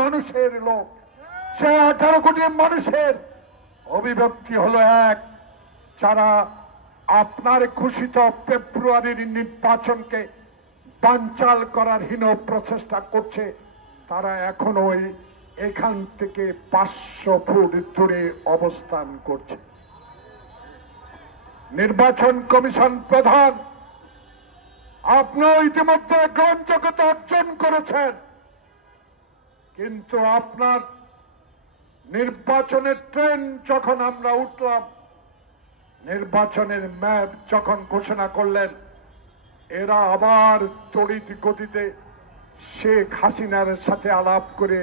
মানুষের লোক, সে 18 কোটি মানুষের অভিব্যক্তি হলো এক। যারা আপনার ঘোষিত ফেব্রুয়ারির নির্বাচনকে বানচাল করার হীন প্রচেষ্টা করছে, তারা এখনো এখান থেকে 500 ফুট দূরে অবস্থান করছে। নির্বাচন কমিশন প্রধান, আপনিও ইতিমধ্যে গ্রহণযোগ্যতা অর্জন করেছেন, কিন্তু আপনার নির্বাচনের ট্রেন যখন আমরা উঠলাম, নির্বাচনের ম্যাপ যখন ঘোষণা করলেন, এরা আবার তড়িৎ গতিতে শেখ হাসিনার সাথে আলাপ করে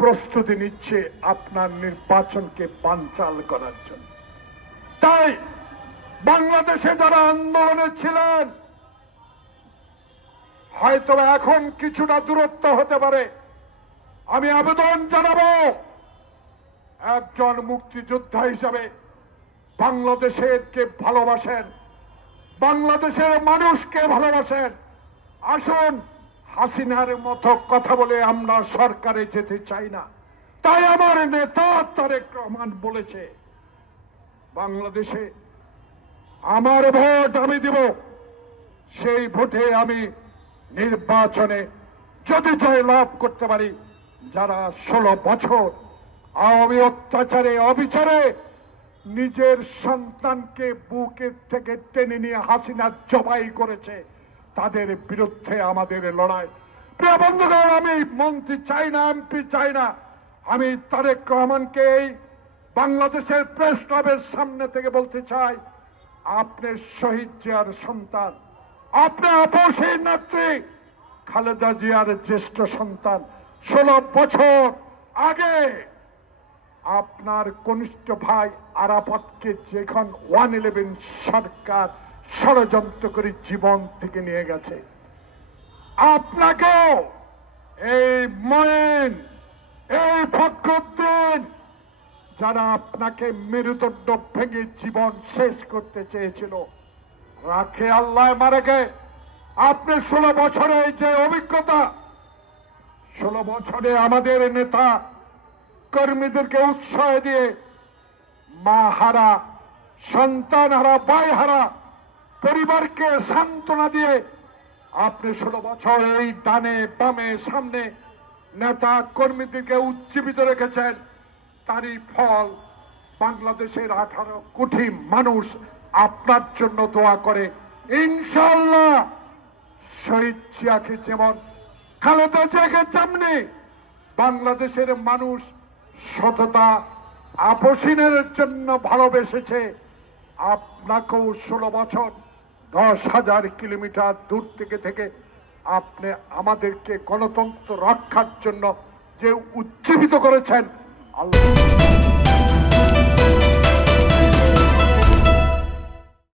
প্রস্তুতি নিচ্ছে আপনার নির্বাচনকে বানচাল করার জন্য। তাই বাংলাদেশে যারা আন্দোলনে ছিলেন, হয়তো এখন কিছুটা দূরত্ব হতে পারে, আমি আবেদন জানাবো একজন মুক্তিযোদ্ধা হিসাবে বাংলাদেশকে ভালোবাসেন, বাংলাদেশের মানুষকে ভালোবাসেন, আসুন হাসিনার মতো কথা বলে আমরা সরকারে যেতে চাই না। তাই আমার নেতা তারেক রহমান বলেছে, বাংলাদেশে আমার ভোট আমি দিব, সেই ভোটে আমি নির্বাচনে যদি জয় লাভ করতে পারি, যারা 16 বছর আওয়ামী অত্যাচারে অবিচারে নিজের সন্তানকে বুকের থেকে টেনে নিয়ে হাসিনা জবাই করেছে, তাদের বিরুদ্ধে আমাদের লড়াই। প্রিয় বন্ধুগণ, আমি মন্ত্রী চাই না, এমপি চাই না, আমি তারেক রহমানকে এই বাংলাদেশের প্রেস ক্লাবের সামনে থেকে বলতে চাই, আপনি শহীদ জিয়ার সন্তান, আপনি আপসী নেত্রী খালেদা জিয়ার জ্যেষ্ঠ সন্তান। 16 বছর আগে আপনার কনিষ্ঠ ভাই আরাফাতকে যখন 111 সরকার ষড়যন্ত্র করে জীবন থেকে নিয়ে গেছে, আপনাকেও এই ময়েন, এই ফখরুদ্দিন, যারা আপনাকে মেরুদণ্ড ভেঙে জীবন শেষ করতে চেয়েছিল, রাখে আল্লাহ মারা গে। আপনি 16 বছরে যে অভিজ্ঞতা, 16 বছরে আমাদের নেতা কর্মীদেরকে উৎসাহ দিয়ে মা হারা, সন্তান হারা, ভাই হারা পরিবারকে সান্ত্বনা দিয়ে আপনি 16 বছর এই ডানে বামে সামনে নেতা কর্মীদেরকে উজ্জীবিত রেখেছেন। তারই ফল বাংলাদেশের 18 কোটি মানুষ আপনার জন্য দোয়া করে। ইনশাআল্লাহ শহীদ জিয়াকে যেমন, খালেদা জিয়াকে তেমনি বাংলাদেশের মানুষ সততা আপসীনের জন্য ভালোবেসেছে। আপনাকেও 16 বছর 10,000 কিলোমিটার দূর থেকে আপনি আমাদেরকে গণতন্ত্র রক্ষার জন্য যে উজ্জীবিত করেছেন, আল্লাহ